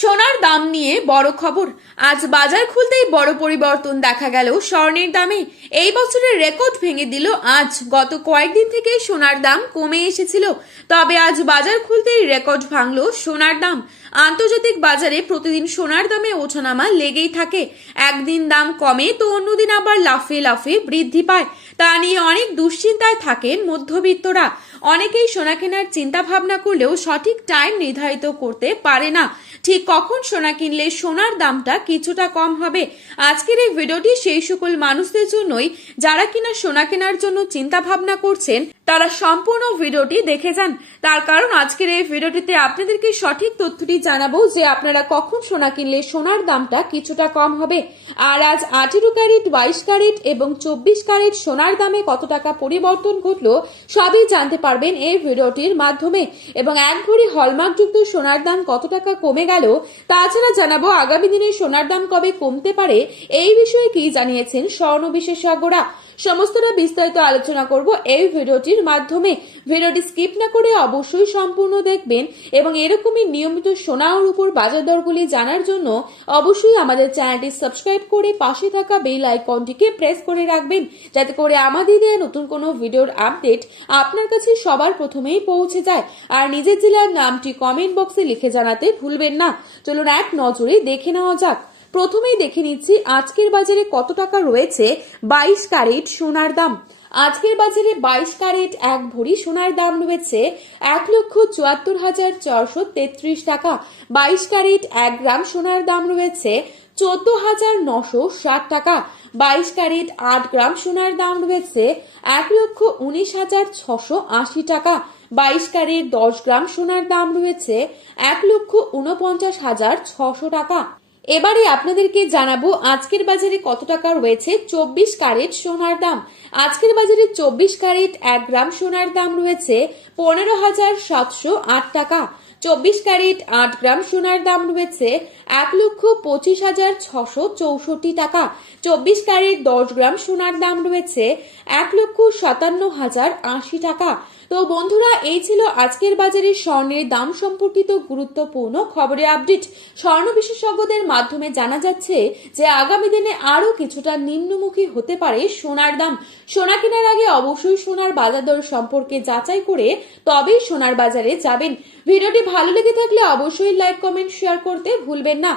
সোনার দাম নিয়ে বড় খবর। আজ বাজার খুলতেই বড় পরিবর্তন দেখা গেল স্বর্ণের দামে। এই বছরের রেকর্ড ভেঙে দিল আজ। গত কয়েকদিন থেকে সোনার দাম কমে এসেছিল, তবে আজ বাজার খুলতেই রেকর্ড ভাঙল সোনার দাম। আন্তর্জাতিক বাজারে প্রতিদিন সোনার দামে ওঠানামা লেগেই থাকে। একদিন দাম কমে তো অন্যদিন আবার লাফে লাফে বৃদ্ধি পায়। তা নিয়ে অনেক দুশ্চিন্তায় থাকেন মধ্যবিত্তরা। অনেকেই সোনা কেনার চিন্তা ভাবনা করলেও সঠিক টাইম নির্ধারিত করতে পারে না, ঠিক কখন সোনা কিনলে সোনার দামটা কিছুটা কম হবে। আজকের এই ভিডিওটি সেই সকল মানুষদের জন্যই যারা কিনা সোনা কেনার জন্য চিন্তা ভাবনা করছেন। তারা সম্পূর্ণ ভিডিওটি দেখে যান, তার কারণ আজকের এই ভিডিওটিতে আপনাদেরকে সঠিক তথ্যটি জানাবো যে আপনারা কখন সোনা কিনলে সোনার দামটা কিছুটা কম হবে। আর আজ 18 ক্যারেট, 22 ক্যারেট এবং 24 ক্যারেট সোনার দামে কত টাকা পরিবর্তন ঘটলো সবই জানতে পারবেন এই ভিডিওটির মাধ্যমে। এবং এক ভরি হলমার্কযুক্ত সোনার দাম কত টাকা কমে গেল, তাছাড়া জানাবো আগামী দিনে সোনার দাম কবে কমতে পারে, এই বিষয়ে কি জানিয়েছেন স্বর্ণ বিশেষজ্ঞরা। সমস্তটা বিস্তারিত আলোচনা করব এই ভিডিওটির মাধ্যমে। ভিডিওটি স্কিপ না করে অবশ্যই সম্পূর্ণ দেখবেন এবং এরকমই নিয়মিত সোনার উপর বাজার দরগুলি জানার জন্য অবশ্যই আমাদের চ্যানেলটি সাবস্ক্রাইব করে পাশে থাকা বেল আইকনটিকে প্রেস করে রাখবেন, যাতে করে আমাদের দেওয়া নতুন কোনো ভিডিওর আপডেট আপনার কাছে সবার প্রথমেই পৌঁছে যায়। আর নিজের জেলার নামটি কমেন্ট বক্সে লিখে জানাতে ভুলবেন না। চলুন এক নজরে দেখে নেওয়া যাক। প্রথমেই দেখে নিচ্ছি আজকের বাজারে কত টাকা রয়েছে 22 ক্যারেট সোনার দাম। আজকের বাজারে 22 ক্যারেট এক ভরি সোনার দাম রয়েছে 1,74,433 টাকা। 22 ক্যারেট 1 গ্রাম সোনার দাম রয়েছে 14,960 টাকা। 22 ক্যারেট 8 গ্রাম সোনার দাম রয়েছে 1,19,680 টাকা। 22 ক্যারেট 10 গ্রাম সোনার দাম রয়েছে 1,49,600 টাকা। এবারে আপনাদেরকে জানাবো আজকের বাজারে কত টাকা রয়েছে 24 ক্যারেট সোনার দাম। আজকের বাজারে 24 ক্যারেট 1 গ্রাম সোনার দাম রয়েছে 15,708 টাকা। 24 ক্যারেট 8 গ্রাম সোনার দাম রয়েছে 1,25,664 টাকা। 24 ক্যারেট 10 গ্রাম সোনার দাম রয়েছে 1,57,080 টাকা। তো বন্ধুরা, এই ছিল আজকের বাজারে স্বর্ণের দাম সম্পর্কিত গুরুত্বপূর্ণ খবরের আপডেট। স্বর্ণ বিশেষজ্ঞদের মাধ্যমে জানা যাচ্ছে যে আগামী দিনে আরো কিছুটা নিম্নমুখী হতে পারে সোনার দাম। সোনা কেনার আগে অবশ্যই সোনার বাজার দর সম্পর্কে যাচাই করে তবেই সোনার বাজারে যাবেন। ভিডিওটি ভালো লেগে থাকলে অবশ্যই লাইক, কমেন্ট, শেয়ার করতে ভুলবেন না।